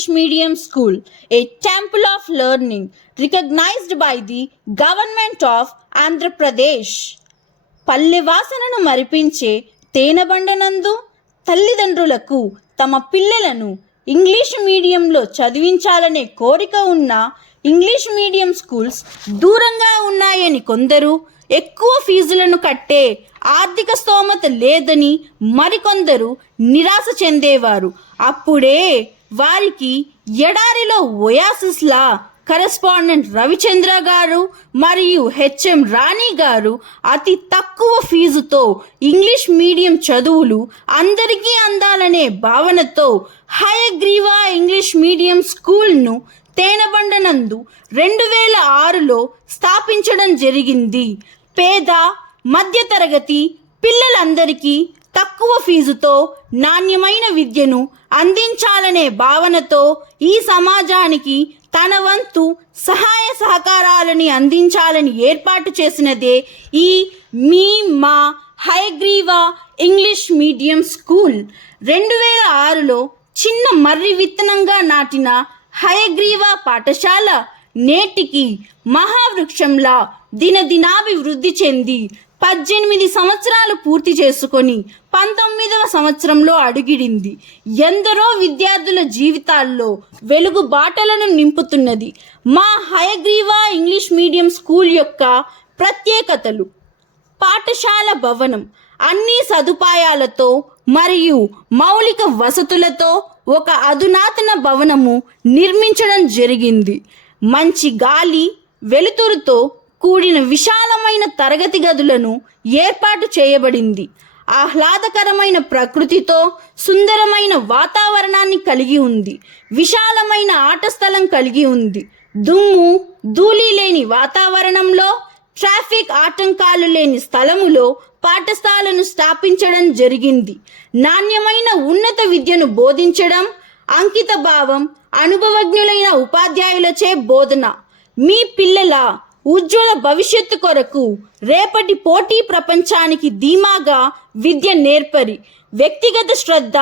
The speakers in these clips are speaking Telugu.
English Medium School, a temple of learning recognized by the government of Andhra Pradesh. పల్లె వాసనను మరిపించే తేనెబండనందు తల్లిదండ్రులకు తమ పిల్లలను ఇంగ్లీష్ మీడియంలో చదివించాలనే కోరిక ఉన్న ఇంగ్లీష్ మీడియం స్కూల్స్ దూరంగా ఉన్నాయని కొందరు, ఎక్కువ ఫీజులను కట్టే ఆర్థిక స్తోమత లేదని మరికొందరు నిరాశ చెందేవారు. అప్పుడే వారికి ఎడారిలో ఒయాసిస్లా కరెస్పాండెంట్ రవిచంద్ర గారు మరియు హెచ్ఎం రాణి గారు అతి తక్కువ ఫీజుతో ఇంగ్లీష్ మీడియం చదువులు అందరికీ అందాలనే భావనతో హయగ్రీవా ఇంగ్లీష్ మీడియం స్కూల్ను తేనెబండనందు 2006లో స్థాపించడం జరిగింది. పేద మధ్యతరగతి పిల్లలందరికీ తక్కువ ఫీజుతో నాణ్యమైన విద్యను అందించాలనే భావనతో ఈ సమాజానికి తన వంతు సహాయ సహకారాలని అందించాలని ఏర్పాటు చేసినదే ఈ మా హయగ్రీవా ఇంగ్లీష్ మీడియం స్కూల్. 2006లో చిన్న మర్రి విత్తనంగా నాటిన హయగ్రీవా పాఠశాల నేటికి మహావృక్షంలా దినదినాభివృద్ధి చెంది 18 సంవత్సరాలు పూర్తి చేసుకొని 19వ సంవత్సరంలో అడుగిడింది. ఎందరో విద్యార్థుల జీవితాల్లో వెలుగు బాటలను నింపుతున్నది. మా హయగ్రీవా ఇంగ్లీష్ మీడియం స్కూల్ యొక్క ప్రత్యేకతలు: పాఠశాల భవనం అన్ని సదుపాయాలతో మరియు మౌలిక వసతులతో ఒక అధునాతన భవనము నిర్మించడం జరిగింది. మంచి గాలి, వెలుతురుతో కూడిన విశాలమైన తరగతి గదులను ఏర్పాటు చేయబడింది. ఆహ్లాదకరమైన ప్రకృతితో సుందరమైన వాతావరణాన్ని కలిగి ఉంది. విశాలమైన ఆట స్థలం కలిగి ఉంది. దుమ్ము ధూళి లేని వాతావరణంలో, ట్రాఫిక్ ఆటంకాలు లేని స్థలములో పాఠశాలను స్థాపించడం జరిగింది. నాణ్యమైన ఉన్నత విద్యను బోధించడం, అంకిత భావం, అనుభవజ్ఞులైన ఉపాధ్యాయులచే బోధన. మీ పిల్లల ఉజ్వల భవిష్యత్తు కొరకు రేపటి పోటీ ప్రపంచానికి ధీమాగా విద్య నేర్పరి. వ్యక్తిగత శ్రద్ధ,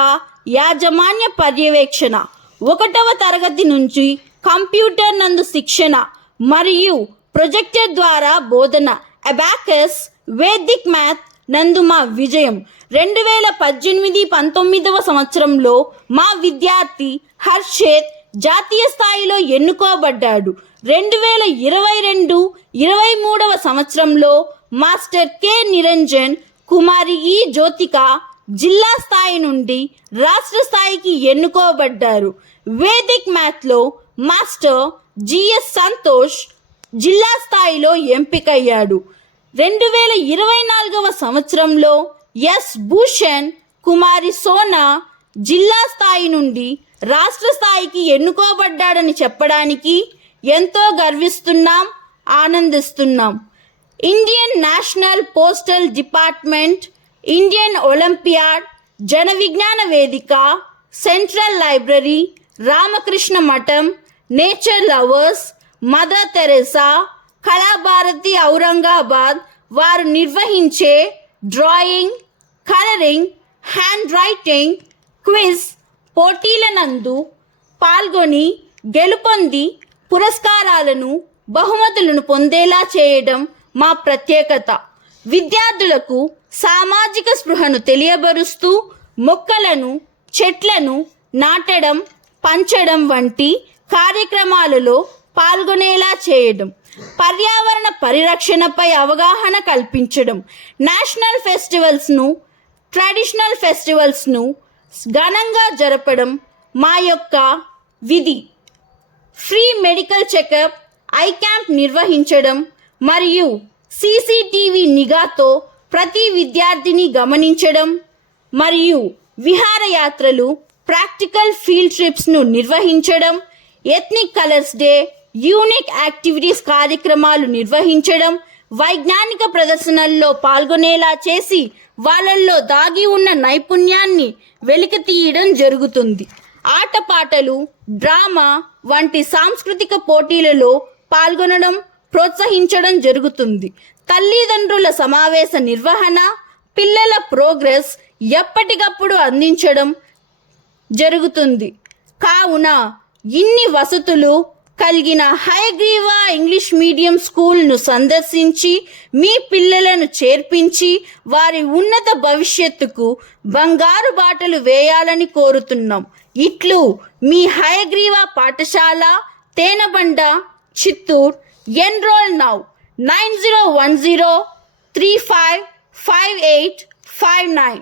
యాజమాన్య పర్యవేక్షణ, 1వ తరగతి నుంచి కంప్యూటర్ నందు శిక్షణ మరియు ప్రొజెక్టర్ ద్వారా బోధన. అబాకస్, వేదిక్ మ్యాథ్ నందు మా విజయం. 2018-19వ సంవత్సరంలో మా విద్యార్థి హర్షేత్ జాతీయ స్థాయిలో ఎన్నుకోబడ్డాడు. 2022-23వ సంవత్సరంలో మాస్టర్ కె నిరంజన్, కుమారి ఈ జ్యోతిక జిల్లా స్థాయి నుండి రాష్ట్ర స్థాయికి ఎన్నుకోబడ్డారు. వేదిక్ మ్యాథ్లో మాస్టర్ జిఎస్ సంతోష్ జిల్లా స్థాయిలో ఎంపికయ్యాడు. 2024వ సంవత్సరంలో ఎస్ భూషణ్, కుమారి సోనా జిల్లా స్థాయి నుండి రాష్ట్ర స్థాయికి ఎన్నుకోబడ్డాడని చెప్పడానికి ఎంతో గర్విస్తున్నాం, ఆనందిస్తున్నాం. Indian National Postal Department, Indian Olympiad, Jana Vignana Vedika, central library, Ramakrishna Math, nature lovers, Mother Teresa, Kalabharati Aurangabad వారు నిర్వహించే drawing, colouring, hand writing, quiz పోటీల నందు పాల్గొని గెలుపొంది పురస్కారాలను, బహుమతులను పొందేలా చేయడం మా ప్రత్యేకత. విద్యార్థులకు సామాజిక స్పృహను తెలియబరుస్తూ మొక్కలను, చెట్లను నాటడం, పంచడం వంటి కార్యక్రమాలలో పాల్గొనేలా చేయడం, పర్యావరణ పరిరక్షణపై అవగాహన కల్పించడం, నేషనల్ ఫెస్టివల్స్ను, ట్రెడిషనల్ ఫెస్టివల్స్ను ఘనంగా జరపడం మా యొక్క విధి. Free medical checkup, I camp నిర్వహించడం మరియు సీసీటీవీ నిఘాతో ప్రతి విద్యార్థిని గమనించడం మరియు విహారయాత్రలు, ప్రాక్టికల్ ఫీల్డ్ ట్రిప్స్ను నిర్వహించడం, ethnic colours day, unique activities కార్యక్రమాలు నిర్వహించడం, వైజ్ఞానిక ప్రదర్శనల్లో పాల్గొనేలా చేసి వాళ్ళల్లో దాగి ఉన్న నైపుణ్యాన్ని వెలికి తీయడం జరుగుతుంది. ఆటపాటలు, డ్రామా వంటి సాంస్కృతిక పోటీలలో పాల్గొనడం, ప్రోత్సహించడం జరుగుతుంది. తల్లిదండ్రుల సమావేశ నిర్వహణ, పిల్లల ప్రోగ్రెస్ ఎప్పటికప్పుడు అందించడం జరుగుతుంది. కావున ఇన్ని వసతులు కలిగిన హయగ్రీవ ఇంగ్లీష్ మీడియం స్కూల్ను సందర్శించి మీ పిల్లలను చేర్పించి వారి ఉన్నత భవిష్యత్తుకు బంగారు బాటలు వేయాలని కోరుతున్నాం. ఇట్లు మీ హయగ్రీవ పాఠశాల, తేనబండ, చిత్తూరు. Enrol now 9010355859.